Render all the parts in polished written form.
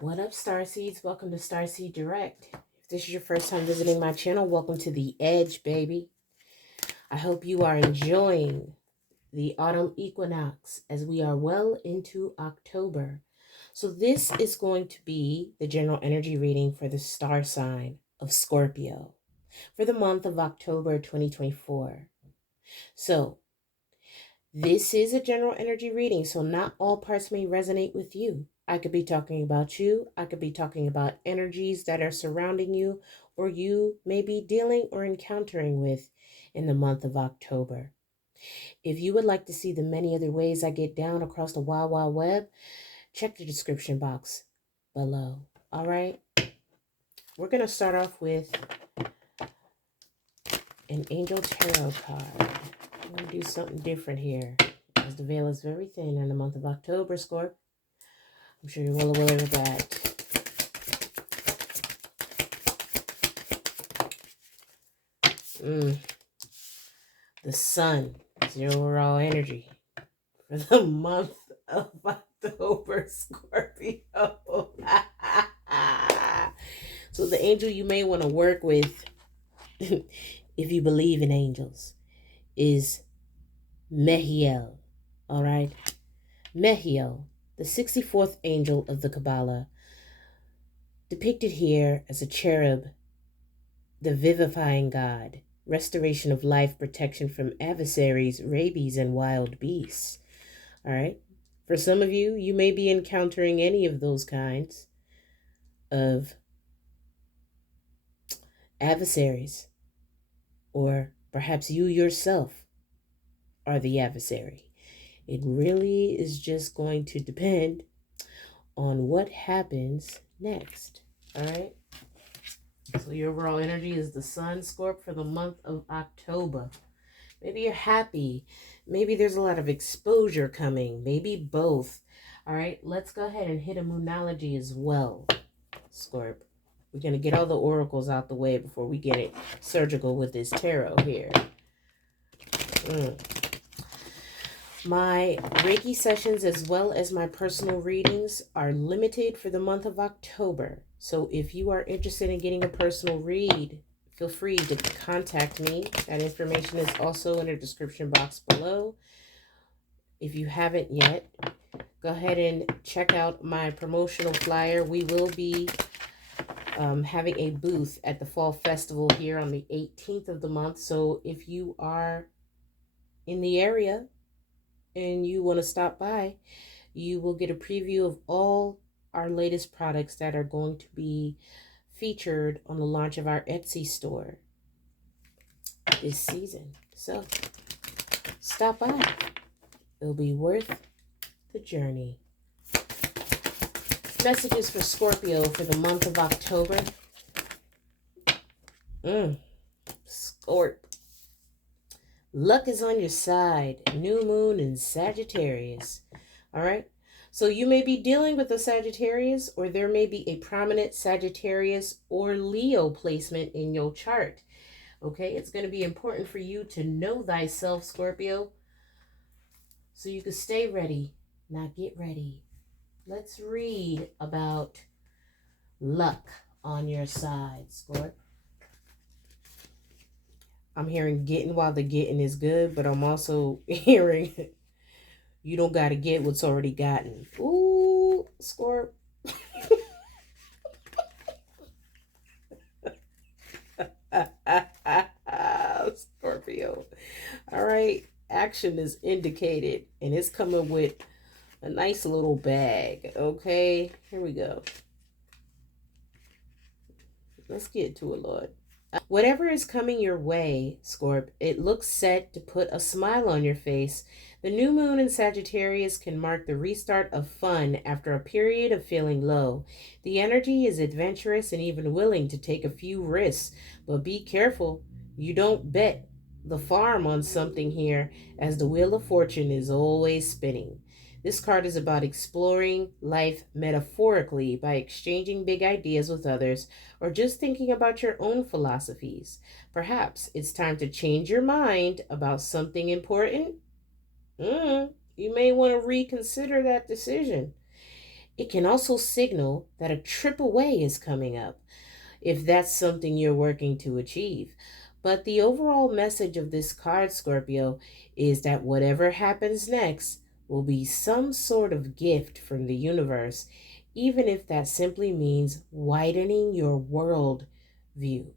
What up, Starseeds? Welcome to Starseed Direct. If this is your first time visiting my channel, welcome to the Edge, baby. I hope you are enjoying the autumn equinox as we are well into October. So this is going to be the general energy reading for the star sign of Scorpio for the month of October 2024. So this is a general energy reading, so not all parts may resonate with you. I could be talking about you. I could be talking about energies that are surrounding you, or you may be dealing or encountering with in the month of October. If you would like to see the many other ways I get down across the wild, wild web, check the description box below. All right. We're going to start off with an angel tarot card. I'm going to do something different here, as the veil is very thin in the month of October, Scorp. I'm sure you're well aware of that. The sun is your overall energy for the month of October, Scorpio. So the angel you may want to work with, if you believe in angels, is Mehiel. All right? Mehiel, the 64th angel of the Kabbalah, depicted here as a cherub, the vivifying god, restoration of life, protection from adversaries, rabies, and wild beasts. All right? For some of you, you may be encountering any of those kinds of adversaries, or perhaps you yourself are the adversary. It really is just going to depend on what happens next. All right? So your overall energy is the sun, Scorp, for the month of October. Maybe you're happy. Maybe there's a lot of exposure coming. Maybe both. All right, let's go ahead and hit a moonology as well, Scorp. We're going to get all the oracles out the way before we get it surgical with this tarot here. My Reiki sessions as well as my personal readings are limited for the month of October. So if you are interested in getting a personal read, feel free to contact me. That information is also in the description box below. If you haven't yet, go ahead and check out my promotional flyer. We will be having a booth at the Fall Festival here on the 18th of the month. So if you are in the area and you want to stop by, you will get a preview of all our latest products that are going to be featured on the launch of our Etsy store this season. So stop by. It'll be worth the journey. Messages for Scorpio for the month of October. Scorp. Luck is on your side. New moon in Sagittarius. All right. So you may be dealing with a Sagittarius, or there may be a prominent Sagittarius or Leo placement in your chart. Okay. It's going to be important for you to know thyself, Scorpio, so you can stay ready, not get ready. Let's read about luck on your side, Scorp. I'm hearing getting while the getting is good, but I'm also hearing you don't got to get what's already gotten. Ooh, Scorp. Scorpio. All right. Action is indicated, and it's coming with a nice little bag. Okay. Here we go. Let's get to it, Lord. Whatever is coming your way, Scorp, it looks set to put a smile on your face. The new moon in Sagittarius can mark the restart of fun after a period of feeling low. The energy is adventurous and even willing to take a few risks, but be careful. You don't bet the farm on something here, as the wheel of fortune is always spinning. This card is about exploring life metaphorically by exchanging big ideas with others, or just thinking about your own philosophies. Perhaps it's time to change your mind about something important. You may want to reconsider that decision. It can also signal that a trip away is coming up, if that's something you're working to achieve. But the overall message of this card, Scorpio, is that whatever happens next will be some sort of gift from the universe, even if that simply means widening your world view.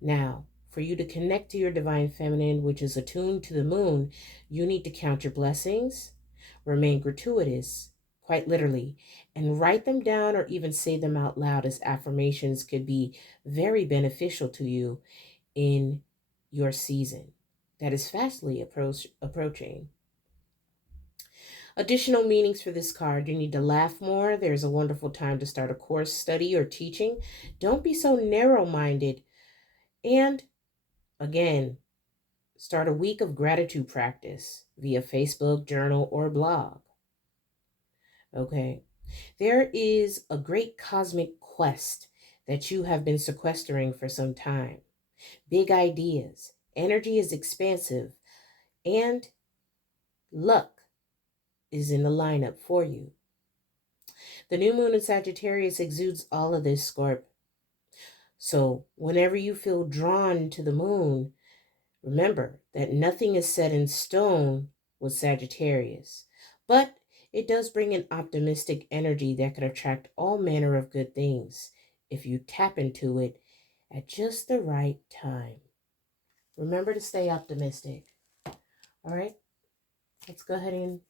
Now, for you to connect to your divine feminine, which is attuned to the moon, you need to count your blessings, remain gratuitous, quite literally, and write them down or even say them out loud, as affirmations could be very beneficial to you in your season that is fastly approaching. Additional meanings for this card: you need to laugh more. There's a wonderful time to start a course, study, or teaching. Don't be so narrow minded. And again, start a week of gratitude practice via Facebook, journal, or blog. Okay. There is a great cosmic quest that you have been sequestering for some time. Big ideas. Energy is expansive, and luck is in the lineup for you. The new moon in Sagittarius exudes all of this, Scorp. So whenever you feel drawn to the moon, remember that nothing is set in stone with Sagittarius, but it does bring an optimistic energy that can attract all manner of good things if you tap into it at just the right time. Remember to stay optimistic. All right, let's go ahead and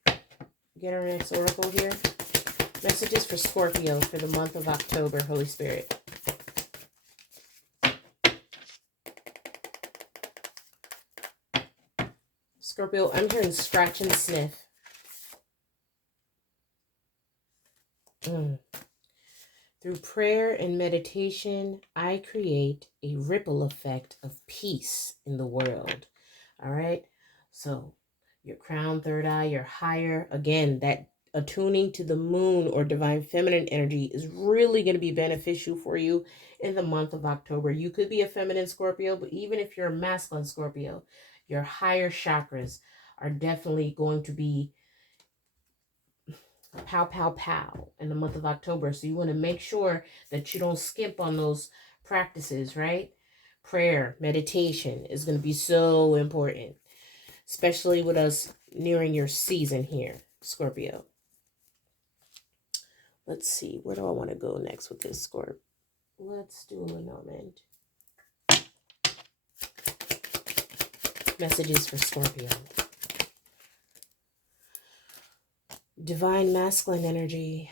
get our next oracle here. Messages for Scorpio for the month of October, Holy Spirit. Scorpio, I'm hearing scratch and sniff. Through prayer and meditation, I create a ripple effect of peace in the world. All right. So your crown, third eye, your higher, again, that attuning to the moon or divine feminine energy is really going to be beneficial for you in the month of October. You could be a feminine Scorpio, but even if you're a masculine Scorpio, your higher chakras are definitely going to be pow, pow, pow in the month of October. So you want to make sure that you don't skip on those practices, right? Prayer, meditation is going to be so important, especially with us nearing your season here, Scorpio. Let's see, where do I want to go next with this, Scorp? Let's do a moment. Messages for Scorpio. Divine masculine energy.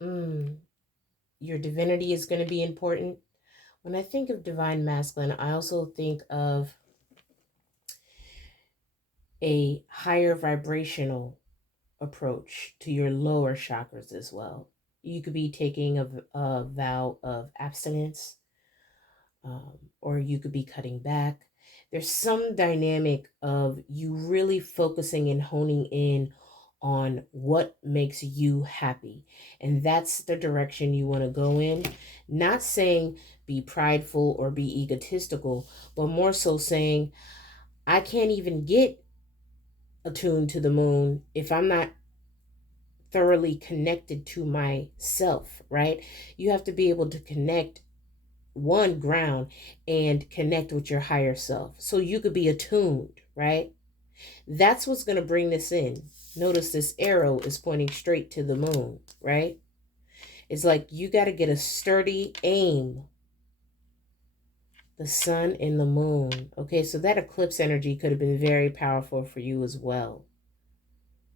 Your divinity is going to be important. When I think of divine masculine, I also think of a higher vibrational approach to your lower chakras as well. You could be taking a vow of abstinence, or you could be cutting back. There's some dynamic of you really focusing and honing in on what makes you happy. And that's the direction you want to go in. Not saying be prideful or be egotistical, but more so saying, I can't even get attuned to the moon if I'm not thoroughly connected to myself, right? You have to be able to connect one ground and connect with your higher self so you could be attuned, right? That's what's going to bring this in. Notice this arrow is pointing straight to the moon, right? It's like you got to get a sturdy aim. The sun and the moon. Okay, so that eclipse energy could have been very powerful for you as well.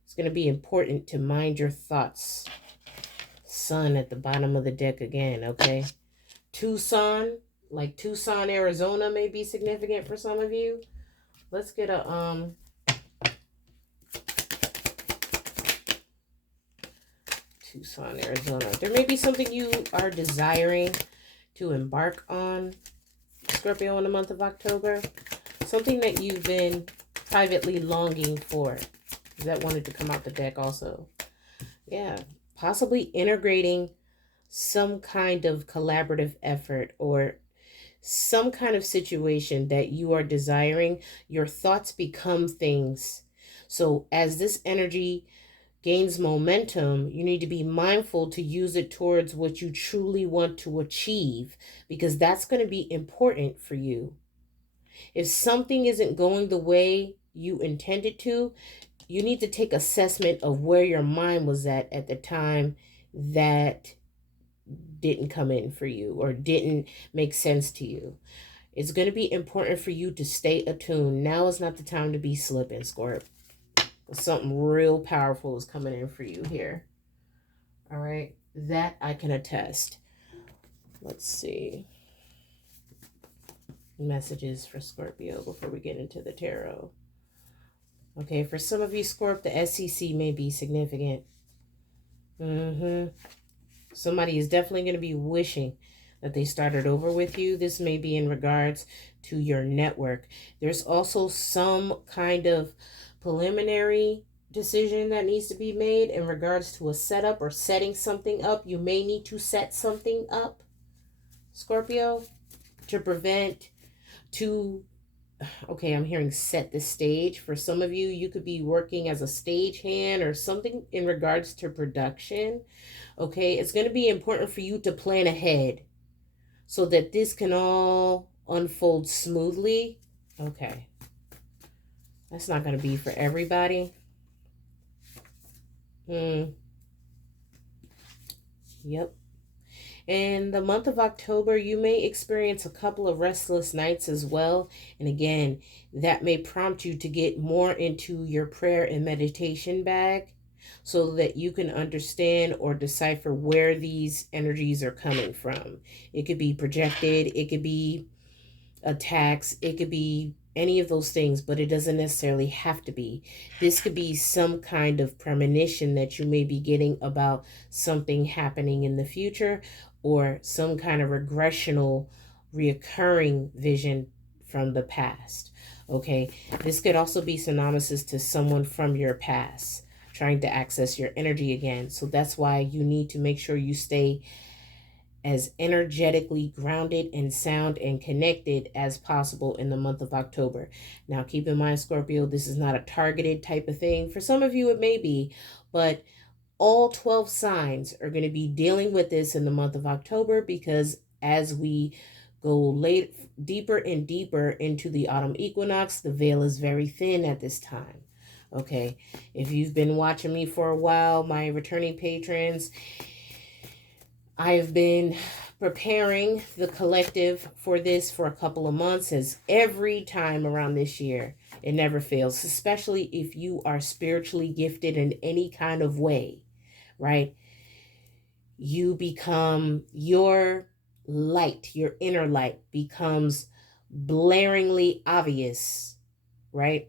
It's going to be important to mind your thoughts. Sun at the bottom of the deck again, okay? Tucson, like Tucson, Arizona may be significant for some of you. Let's get a Tucson, Arizona. There may be something you are desiring to embark on, Scorpio, in the month of October. Something that you've been privately longing for. That wanted to come out the deck also. Yeah, possibly integrating some kind of collaborative effort or some kind of situation that you are desiring. Your thoughts become things. So as this energy gains momentum, you need to be mindful to use it towards what you truly want to achieve, because that's going to be important for you. If something isn't going the way you intended to, you need to take assessment of where your mind was at the time that didn't come in for you or didn't make sense to you. It's going to be important for you to stay attuned. Now is not the time to be slipping, Scorp. Something real powerful is coming in for you here. All right. That I can attest. Let's see. Messages for Scorpio before we get into the tarot. Okay. For some of you, Scorp, the SCC may be significant. Somebody is definitely going to be wishing that they started over with you. This may be in regards to your network. There's also some kind of preliminary decision that needs to be made in regards to a setup or setting something up. You may need to set something up, Scorpio, to prevent, okay, I'm hearing set the stage. For some of you, you could be working as a stagehand or something in regards to production. Okay, it's going to be important for you to plan ahead so that this can all unfold smoothly. Okay. That's not going to be for everybody. Yep. In the month of October, you may experience a couple of restless nights as well. And again, that may prompt you to get more into your prayer and meditation bag so that you can understand or decipher where these energies are coming from. It could be projected, it could be attacks, it could be any of those things, but it doesn't necessarily have to be. This could be some kind of premonition that you may be getting about something happening in the future, or some kind of regressional, reoccurring vision from the past. Okay, this could also be synonymous to someone from your past trying to access your energy again. So that's why you need to make sure you stay as energetically grounded and sound and connected as possible in the month of October. Now, keep in mind, Scorpio, this is not a targeted type of thing. For some of you, it may be, but all 12 signs are going to be dealing with this in the month of October, because as we go deeper and deeper into the autumn equinox, the veil is very thin at this time. Okay, if you've been watching me for a while, my returning patrons, I've been preparing the collective for this for a couple of months, as every time around this year, it never fails, especially if you are spiritually gifted in any kind of way, right? You become, your light, your inner light becomes blaringly obvious, right?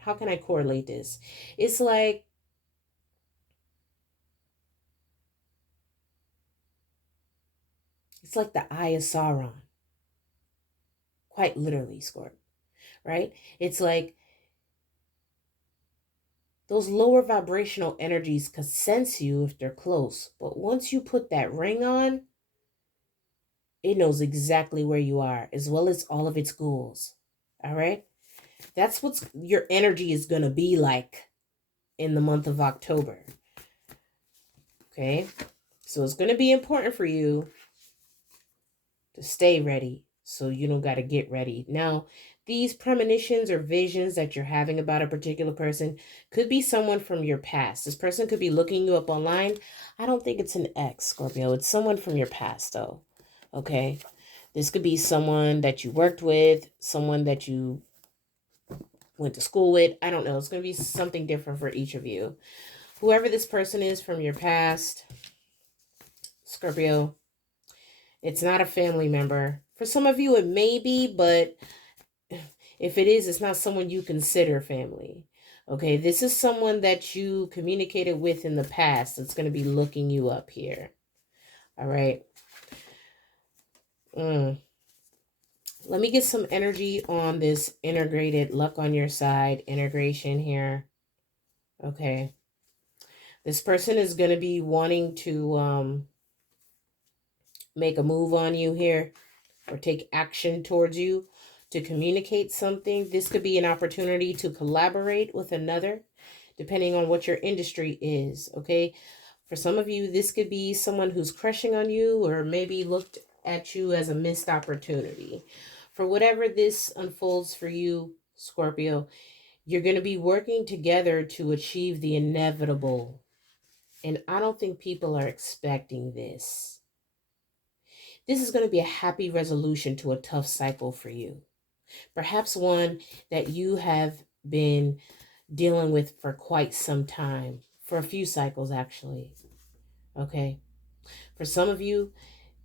How can I correlate this? It's like the eye of Sauron. Quite literally, Scorp, right? It's like those lower vibrational energies can sense you if they're close. But once you put that ring on, it knows exactly where you are, as well as all of its ghouls. All right? That's what your energy is going to be like in the month of October. Okay? So it's going to be important for you to stay ready, so you don't got to get ready. Now, these premonitions or visions that you're having about a particular person could be someone from your past. This person could be looking you up online. I don't think it's an ex, Scorpio. It's someone from your past, though. Okay? This could be someone that you worked with, someone that you went to school with. I don't know. It's going to be something different for each of you. Whoever this person is from your past, Scorpio, it's not a family member. For some of you, it may be, but if it is, it's not someone you consider family. Okay, this is someone that you communicated with in the past that's going to be looking you up here. All right. Let me get some energy on this integrated luck on your side integration here. Okay. This person is going to be wanting to make a move on you here, or take action towards you to communicate something. This could be an opportunity to collaborate with another. depending on what your industry is, okay? For some of you, this could be someone who's crushing on you or maybe looked at you as a missed opportunity. For whatever this unfolds for you, Scorpio, you're going to be working together to achieve the inevitable. And I don't think people are expecting this. This is going to be a happy resolution to a tough cycle for you. Perhaps one that you have been dealing with for quite some time, for a few cycles actually. Okay. For some of you,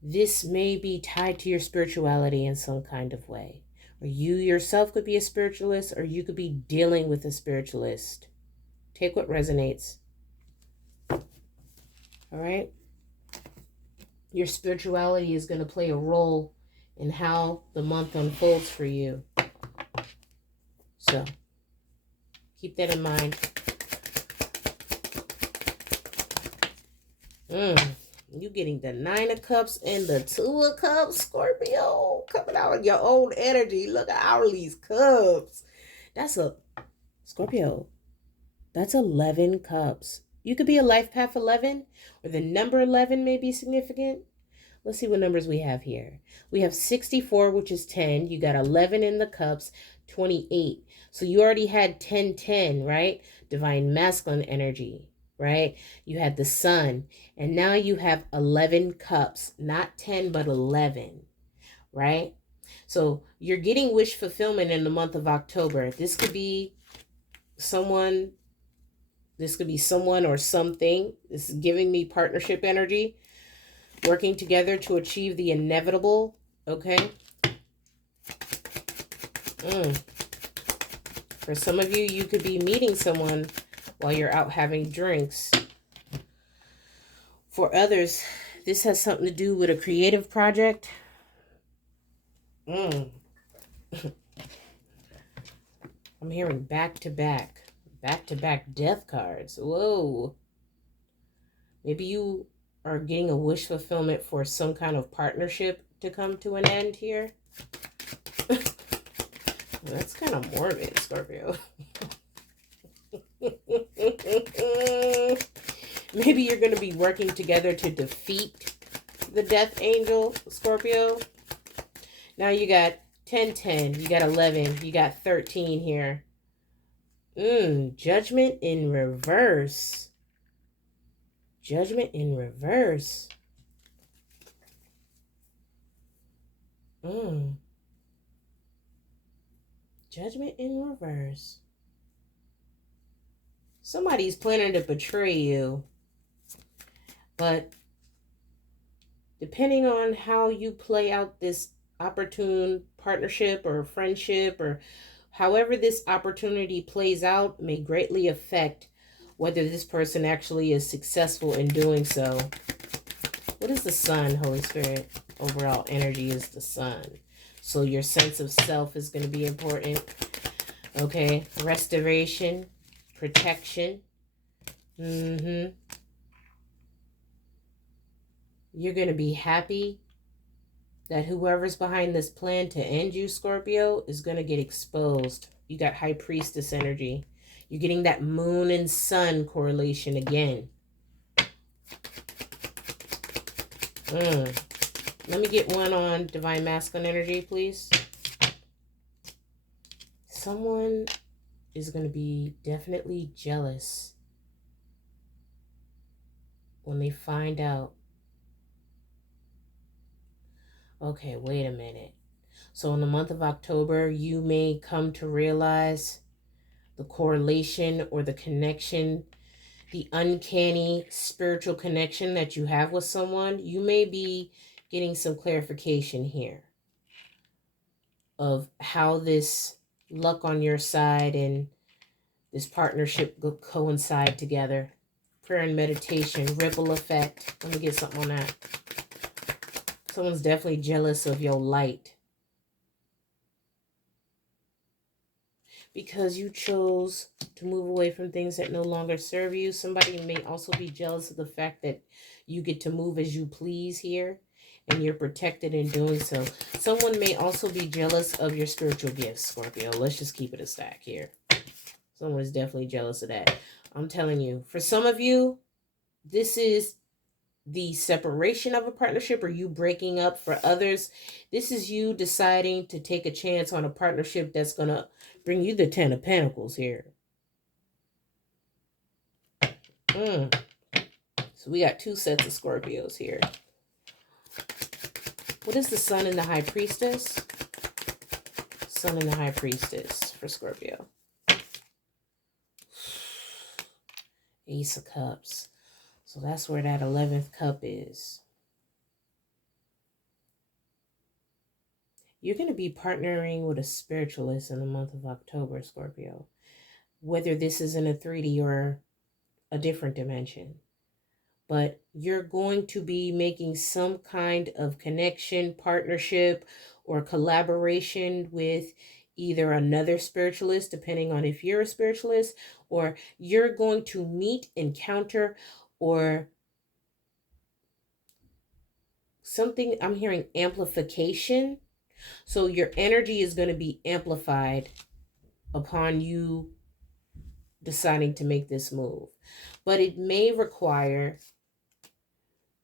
this may be tied to your spirituality in some kind of way. Or you yourself could be a spiritualist, or you could be dealing with a spiritualist. Take what resonates. All right? Your spirituality is going to play a role in how the month unfolds for you. So, keep that in mind. You getting the 9 of Cups and the 2 of Cups, Scorpio. Coming out of your own energy. Look at all these cups. That's a, Scorpio, that's 11 cups. You could be a life path 11, or the number 11 may be significant. Let's see what numbers we have here. We have 64, which is 10. You got 11 in the cups, 28. So you already had 10, right? Divine masculine energy, right? You had the sun, and now you have 11 cups, not 10, but 11, right? So you're getting wish fulfillment in the month of October. This could be someone, or something. This is giving me partnership energy, working together to achieve the inevitable, okay? For some of you, you could be meeting someone while you're out having drinks. For others, this has something to do with a creative project. I'm hearing back-to-back death cards. Whoa. Maybe you are getting a wish fulfillment for some kind of partnership to come to an end here. That's kind of morbid, Scorpio. Maybe you're going to be working together to defeat the death angel, Scorpio. Now you got 10, you got 11, you got 13 here. Judgment in reverse. Judgment in reverse. Judgment in reverse. Somebody's planning to betray you. But depending on how you play out this opportune partnership or friendship, or however this opportunity plays out, may greatly affect whether this person actually is successful in doing so. What is the sun, Holy Spirit? Overall energy is the sun. So your sense of self is going to be important. Okay. Restoration, protection. You're going to be happy that whoever's behind this plan to end you, Scorpio, is going to get exposed. You got High Priestess energy. You're getting that moon and sun correlation again. Let me get one on Divine Masculine energy, please. Someone is going to be definitely jealous when they find out. Okay, wait a minute. So in the month of October, you may come to realize the correlation or the connection, the uncanny spiritual connection that you have with someone. You may be getting some clarification here of how this luck on your side and this partnership will coincide together. Prayer and meditation, ripple effect. Let me get something on that. Someone's definitely jealous of your light because you chose to move away from things that no longer serve you. Somebody may also be jealous of the fact that you get to move as you please here, and you're protected in doing so. Someone may also be jealous of your spiritual gifts, Scorpio. Let's just keep it a stack here. Someone is definitely jealous of that. I'm telling you, for some of you, this is the separation of a partnership or you breaking up. For others, this is you deciding to take a chance on a partnership that's going to bring you the 10 of Pentacles here. So we got two sets of Scorpios here. What is the Sun and the High Priestess? Sun and the High Priestess for Scorpio. Ace of Cups. So that's where that 11th cup is. You're going to be partnering with a spiritualist in the month of October, Scorpio. Whether this is in a 3D or a different dimension. But you're going to be making some kind of connection, partnership, or collaboration with either another spiritualist, depending on if you're a spiritualist, or you're going to meet, encounter, or something. I'm hearing amplification. So your energy is going to be amplified upon you deciding to make this move. But it may require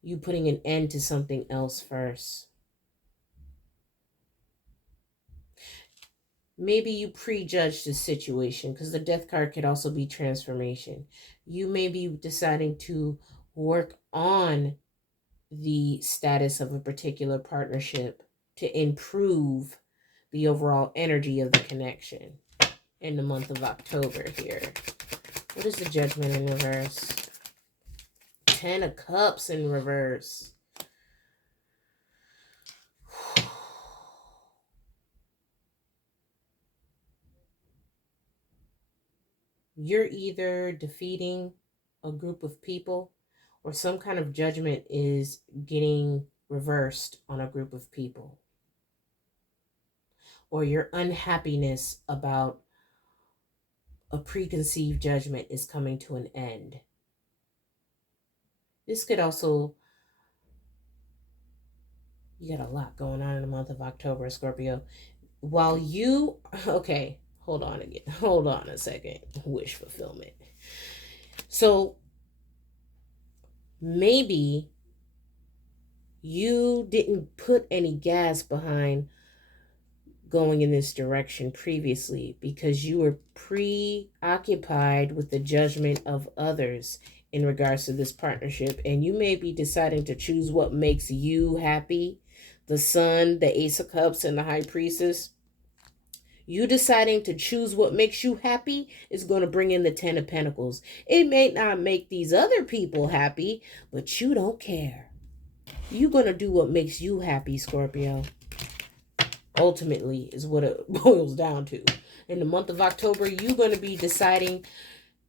you putting an end to something else first. Maybe you prejudge the situation, because the Death card could also be transformation. You may be deciding to work on the status of a particular partnership to improve the overall energy of the connection in the month of October here. What is the Judgment in reverse? 10 of Cups in reverse. You're either defeating a group of people or some kind of judgment is getting reversed on a group of people. Or your unhappiness about a preconceived judgment is coming to an end. This could also, you got a lot going on in the month of October, Scorpio. While you, okay, hold on a second. Wish fulfillment. So maybe you didn't put any gas behind going in this direction previously because you were preoccupied with the judgment of others in regards to this partnership, and you may be deciding to choose what makes you happy. The Sun, the Ace of Cups, and the High Priestess. You deciding to choose what makes you happy is going to bring in the 10 of Pentacles. It may not make these other people happy, but you don't care. You're going to do what makes you happy, Scorpio. Ultimately is what it boils down to. In the month of October, you're going to be deciding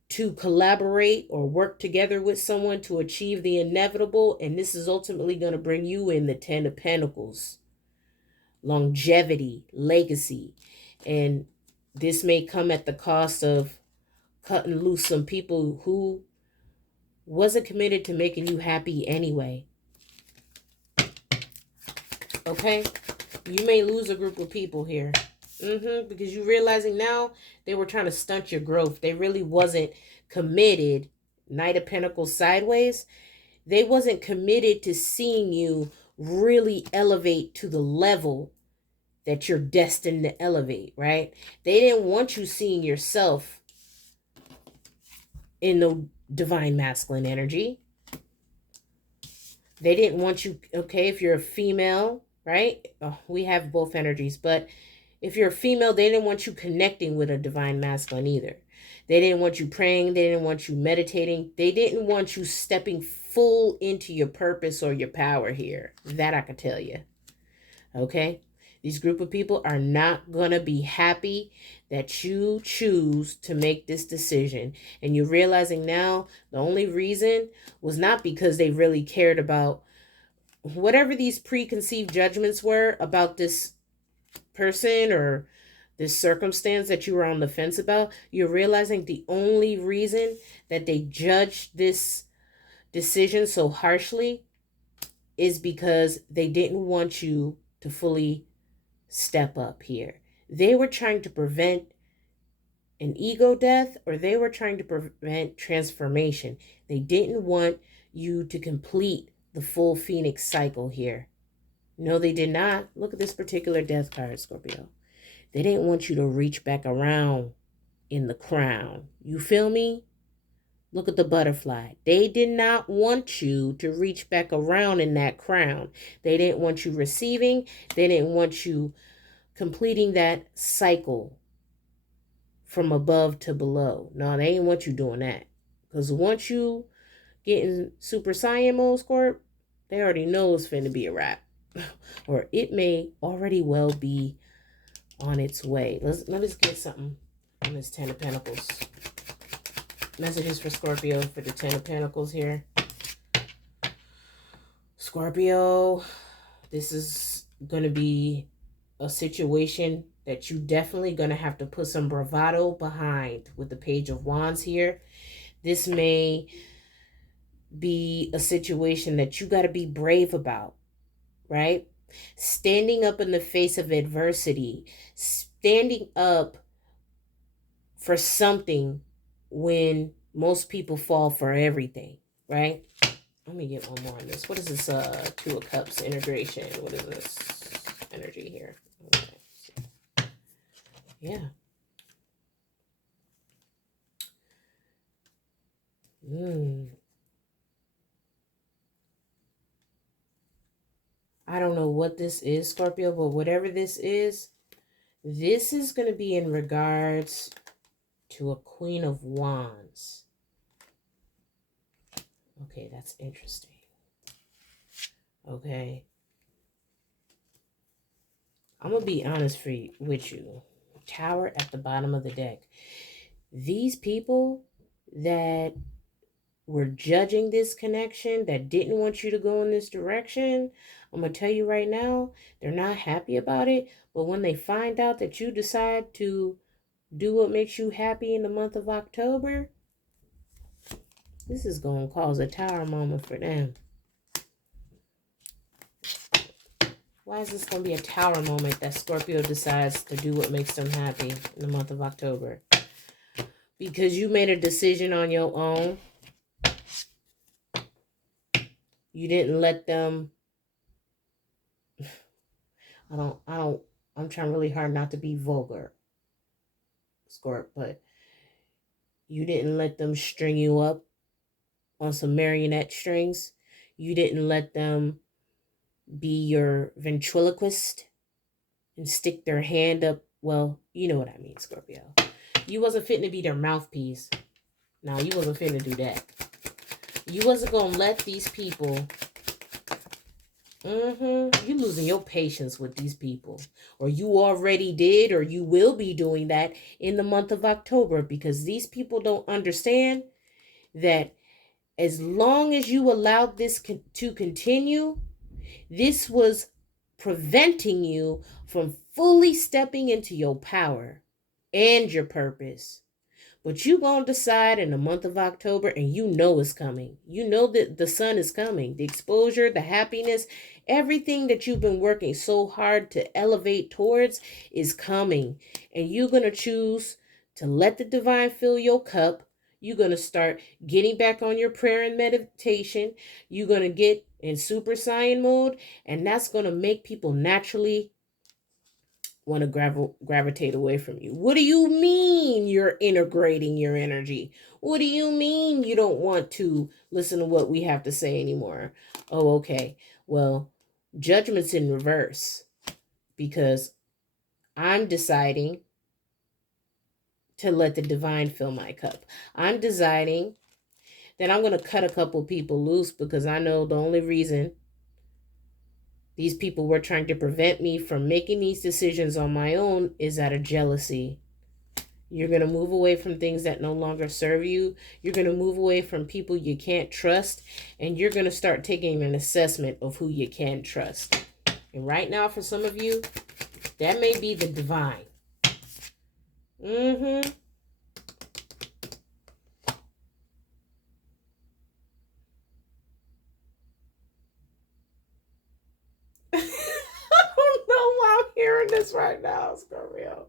to collaborate or work together with someone to achieve the inevitable. And this is ultimately going to bring you in the 10 of Pentacles. Longevity, legacy. And this may come at the cost of cutting loose some people who wasn't committed to making you happy anyway. Okay? You may lose a group of people here. Because you're realizing now they were trying to stunt your growth. They really wasn't committed. Knight of Pentacles sideways. They wasn't committed to seeing you really elevate to the level that you're destined to elevate, right? They didn't want you seeing yourself in the divine masculine energy. They didn't want you, okay, if you're a female, right? Oh, we have both energies, but if you're a female, they didn't want you connecting with a divine masculine either. They didn't want you praying. They didn't want you meditating. They didn't want you stepping full into your purpose or your power here. That I can tell you. Okay? These group of people are not going to be happy that you choose to make this decision. And you're realizing now the only reason was not because they really cared about whatever these preconceived judgments were about this person or this circumstance that you were on the fence about. You're realizing the only reason that they judged this decision so harshly is because they didn't want you to fully step up here. They were trying to prevent an ego death, or they were trying to prevent transformation. They didn't want you to complete the full Phoenix cycle here. No, they did not. Look at this particular death card, Scorpio. They didn't want you to reach back around in the crown. You feel me? Look at the butterfly. They did not want you to reach back around in that crown. They didn't want you receiving. They didn't want you completing that cycle from above to below. No, they didn't want you doing that. Because once you get in Super Saiyan mode, Scorp, they already know it's finna be a wrap. Or it may already well be on its way. Let us get something on this Ten of Pentacles. Messages for Scorpio for the Ten of Pentacles here. Scorpio, this is going to be a situation that you definitely going to have to put some bravado behind with the Page of Wands here. This may be a situation that you got to be brave about, right? Standing up in the face of adversity, standing up for something when most people fall for everything, right? Let me get one more on this. What is this Two of Cups integration? What is this energy here? Okay. Yeah. I don't know what this is, Scorpio, but whatever this is going to be in regards to a Queen of Wands. Okay, that's interesting. Okay. I'm going to be honest with you. Tower at the bottom of the deck. These people that were judging this connection, that didn't want you to go in this direction, I'm going to tell you right now, they're not happy about it. But when they find out that you decide to do what makes you happy in the month of October, this is going to cause a tower moment for them. Why is this going to be a tower moment that Scorpio decides to do what makes them happy in the month of October? Because you made a decision on your own. You didn't let them... I'm trying really hard not to be vulgar, Scorp, but you didn't let them string you up on some marionette strings. You didn't let them be your ventriloquist and stick their hand up. Well, you know what I mean, Scorpio. You wasn't fitting to be their mouthpiece. No, you wasn't fitting to do that. You wasn't going to let these people... You losing your patience with these people. Or you already did, or you will be doing that in the month of October, because these people don't understand that as long as you allowed this to continue, this was preventing you from fully stepping into your power and your purpose. But you gonna decide in the month of October, and you know it's coming. You know that the sun is coming. The exposure, the happiness, everything that you've been working so hard to elevate towards is coming. And you're gonna choose to let the divine fill your cup. You're gonna start getting back on your prayer and meditation. You're gonna get in Super Saiyan mode, and that's gonna make people naturally want to gravitate away from you. What do you mean you're integrating your energy? What do you mean you don't want to listen to what we have to say anymore? Oh, okay. Well, judgment's in reverse, because I'm deciding to let the divine fill my cup. I'm deciding that I'm going to cut a couple people loose, because I know the only reason these people were trying to prevent me from making these decisions on my own is out of jealousy. You're going to move away from things that no longer serve you. You're going to move away from people you can't trust. And you're going to start taking an assessment of who you can trust. And right now, for some of you, that may be the divine. I don't know why I'm hearing this right now, Scorpio.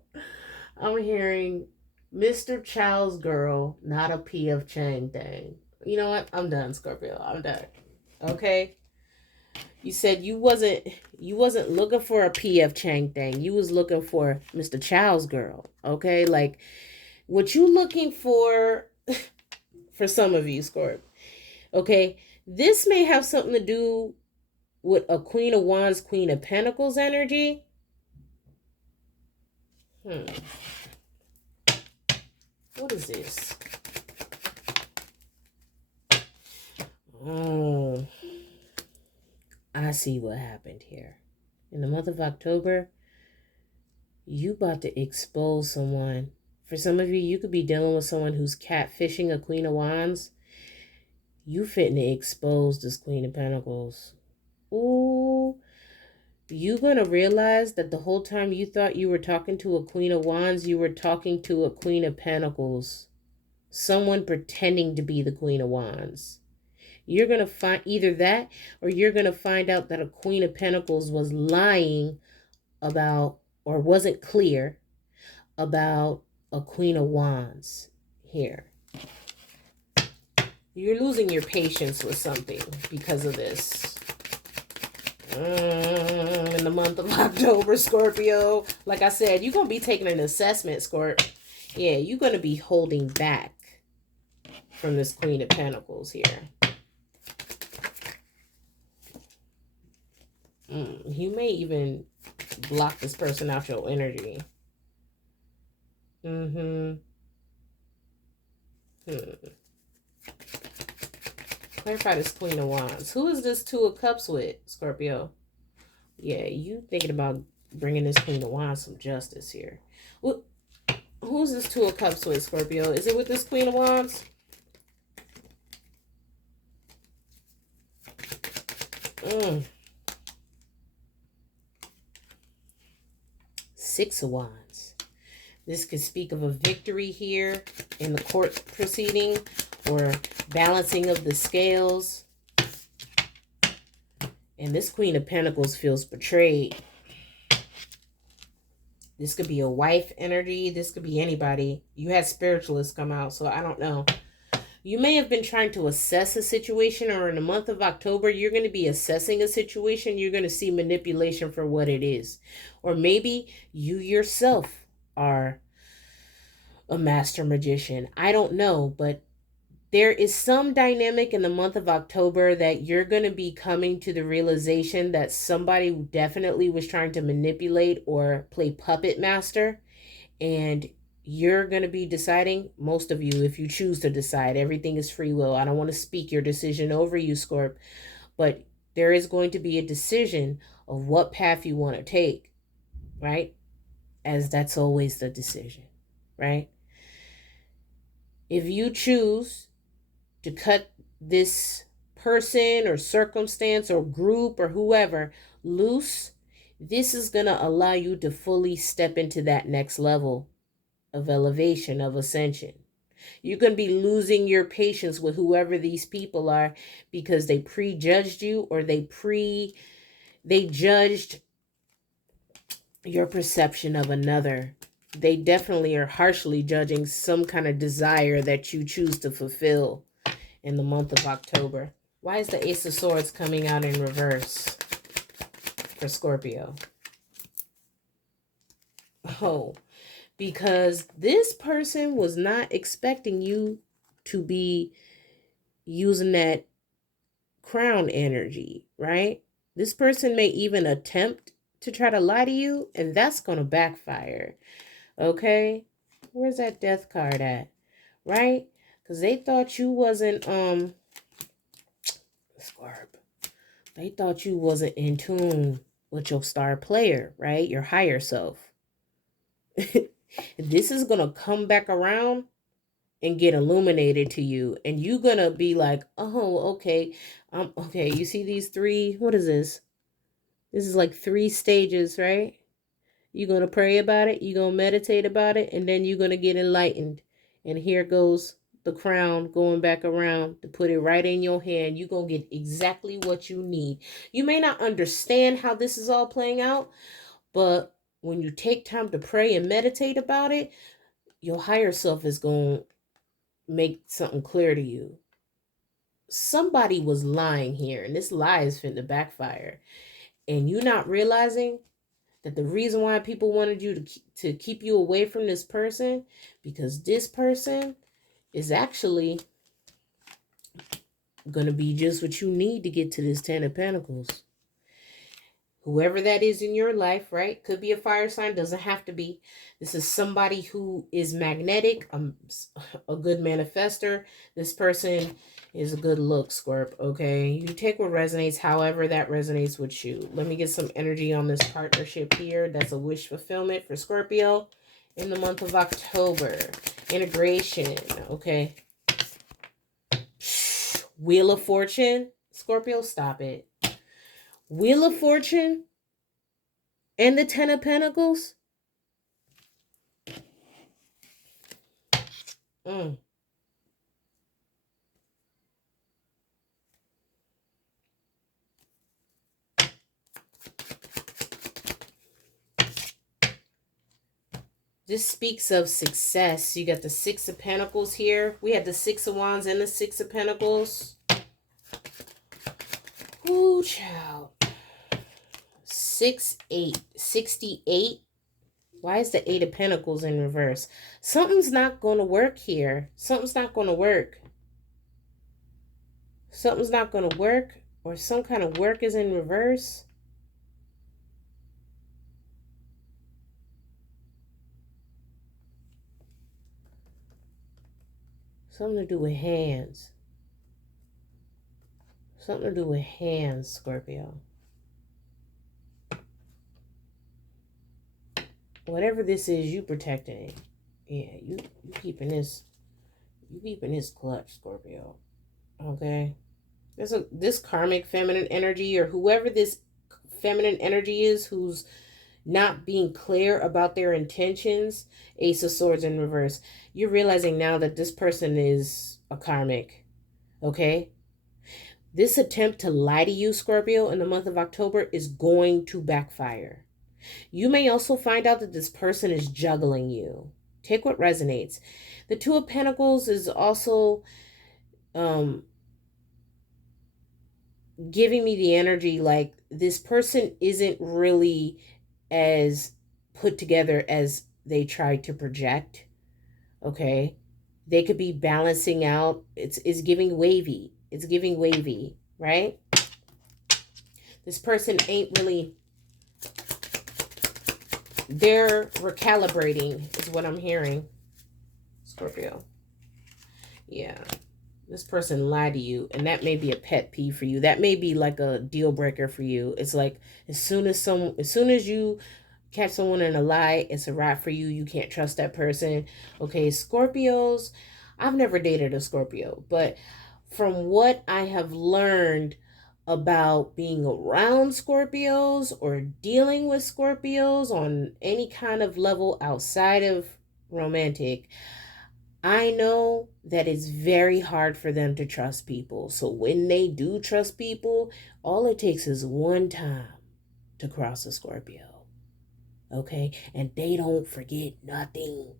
I'm hearing Mr. Chow's girl, not a P.F. Chang thing. You know what? I'm done, Scorpio. I'm done. Okay? You said you wasn't looking for a P.F. Chang thing. You was looking for Mr. Chow's girl. Okay? Like what you looking for some of you, Scorp. Okay? This may have something to do with a Queen of Wands, Queen of Pentacles energy. What is this? Oh, I see what happened here. In the month of October, you about to expose someone. For some of you, you could be dealing with someone who's catfishing a Queen of Wands. You fitting to expose this Queen of Pentacles. Ooh, you gonna realize that the whole time you thought you were talking to a Queen of Wands, you were talking to a Queen of Pentacles. Someone pretending to be the Queen of Wands. You're going to find either that, or you're going to find out that a Queen of Pentacles was lying about, or wasn't clear about a Queen of Wands here. You're losing your patience with something because of this. In the month of October, Scorpio, like I said, you're going to be taking an assessment, Scorp. Yeah, you're going to be holding back from this Queen of Pentacles here. You may even block this person out your energy. Clarify this Queen of Wands. Who is this Two of Cups with, Scorpio? Yeah, you thinking about bringing this Queen of Wands some justice here. What? Who's this Two of Cups with, Scorpio? Is it with this Queen of Wands? Six of Wands. This could speak of a victory here in the court proceeding or balancing of the scales. And this Queen of Pentacles feels betrayed. This could be a wife energy. This could be anybody. You had spiritualists come out, so I don't know. You may have been trying to assess a situation, or in the month of October, you're going to be assessing a situation. You're going to see manipulation for what it is. Or maybe you yourself are a master magician. I don't know, but there is some dynamic in the month of October that you're going to be coming to the realization that somebody definitely was trying to manipulate or play puppet master. And you're going to be deciding, most of you, if you choose to decide, everything is free will. I don't want to speak your decision over you, Scorp, but there is going to be a decision of what path you want to take, right? As that's always the decision, right? If you choose to cut this person or circumstance or group or whoever loose, this is going to allow you to fully step into that next level of elevation, of ascension. You're going to be losing your patience with whoever these people are because they prejudged you, or they judged your perception of another. They definitely are harshly judging some kind of desire that you choose to fulfill in the month of October. Why is the Ace of Swords coming out in reverse for Scorpio? Oh, because this person was not expecting you to be using that crown energy, right? This person may even attempt to try to lie to you, and that's going to backfire, okay? Where's that death card at, right? Because they thought you wasn't, Scorp. They thought you wasn't in tune with your star player, right? Your higher self. This is going to come back around and get illuminated to you, and you're going to be like, oh, okay. Okay, you see these three, what is this? This is like 3 stages, right? You're going to pray about it, you're going to meditate about it, and then you're going to get enlightened. And here goes the crown going back around to put it right in your hand. You're going to get exactly what you need. You may not understand how this is all playing out, but when you take time to pray and meditate about it, your higher self is going to make something clear to you. Somebody was lying here, and this lie is finna backfire. And you not realizing that the reason why people wanted you to keep you away from this person, because this person is actually going to be just what you need to get to this 10 of Pentacles. Whoever that is in your life, right? Could be a fire sign, doesn't have to be. This is somebody who is magnetic, a good manifester. This person is a good look, Scorp, okay? You take what resonates, however that resonates with you. Let me get some energy on this partnership here. That's a wish fulfillment for Scorpio in the month of October. Integration, okay? Wheel of Fortune. Scorpio, stop it. Wheel of Fortune and the 10 of Pentacles. This speaks of success. You got the 6 of Pentacles here. We had the 6 of Wands and the 6 of Pentacles. Ooh, child. 6, 8. 68. Why is the 8 of Pentacles in reverse? Something's not going to work here. Something's not going to work. Something's not going to work, or some kind of work is in reverse. Something to do with hands. Something to do with hands, Scorpio. Whatever this is, you protecting it. Yeah, you keeping this. You keeping this clutch, Scorpio. Okay. This karmic feminine energy, or whoever this feminine energy is who's not being clear about their intentions. Ace of Swords in reverse. You're realizing now that this person is a karmic. Okay. This attempt to lie to you, Scorpio, in the month of October is going to backfire. You may also find out that this person is juggling you. Take what resonates. The 2 of Pentacles is also giving me the energy like this person isn't really as put together as they try to project. Okay. They could be balancing out. It's giving wavy. It's giving wavy, right? This person ain't really, they're recalibrating is what I'm hearing, Scorpio. Yeah. This person lied to you, and that may be a pet peeve for you. That may be like a deal breaker for you. It's like as soon as you catch someone in a lie, it's a wrap for you. You can't trust that person. Okay, Scorpios, I've never dated a Scorpio, but from what I have learned about being around Scorpios or dealing with Scorpios on any kind of level outside of romantic, I know that it's very hard for them to trust people. So when they do trust people, all it takes is one time to cross a Scorpio. Okay? And they don't forget nothing.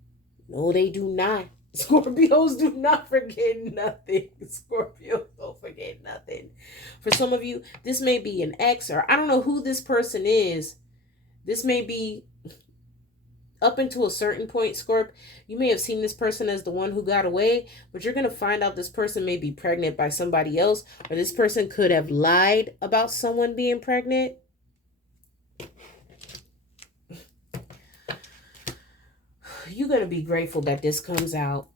No, they do not. Scorpios do not forget nothing. Scorpios don't forget nothing. For some of you, this may be an ex, or I don't know who this person is. This may be up until a certain point, Scorp. You may have seen this person as the one who got away, but you're going to find out this person may be pregnant by somebody else, or this person could have lied about someone being pregnant. You're going to be grateful that this comes out.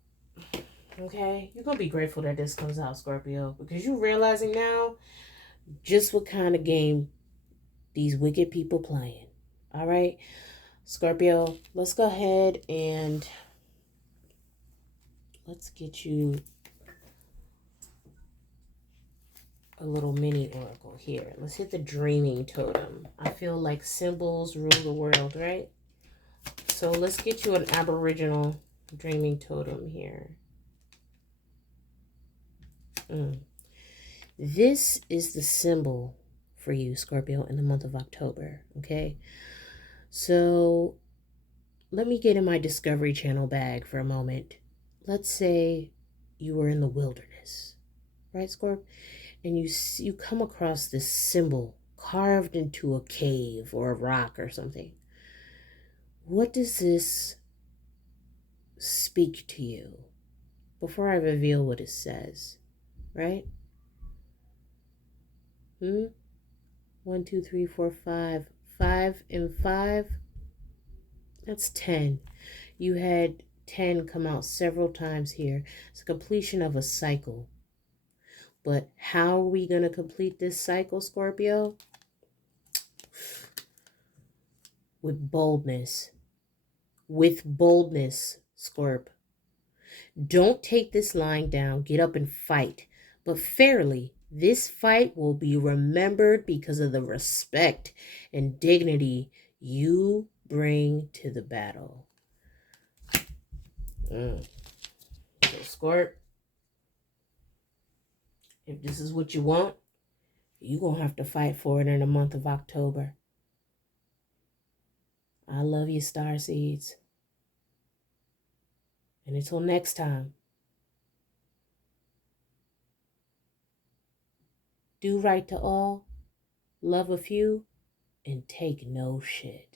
Okay? You're going to be grateful that this comes out, Scorpio, because you're realizing now just what kind of game these wicked people playing. All right? Scorpio, let's go ahead and let's get you a little mini oracle here. Let's hit the dreaming totem. I feel like symbols rule the world, right? So let's get you an aboriginal dreaming totem here. This is the symbol for you, Scorpio, in the month of October, okay? So let me get in my Discovery Channel bag for a moment. Let's say you were in the wilderness, right, Scorp? And you come across this symbol carved into a cave or a rock or something. What does this speak to you? Before I reveal what it says, right? 1, 2, 3, 4, 5. 5 and 5, that's 10. You had 10 come out several times here. It's a completion of a cycle. But how are we going to complete this cycle, Scorpio? With boldness. With boldness, Scorp. Don't take this lying down. Get up and fight. But fairly, this fight will be remembered because of the respect and dignity you bring to the battle. So, Scorp, if this is what you want, you're going to have to fight for it in the month of October. I love you, Starseeds. And until next time, do right to all, love a few, and take no shit.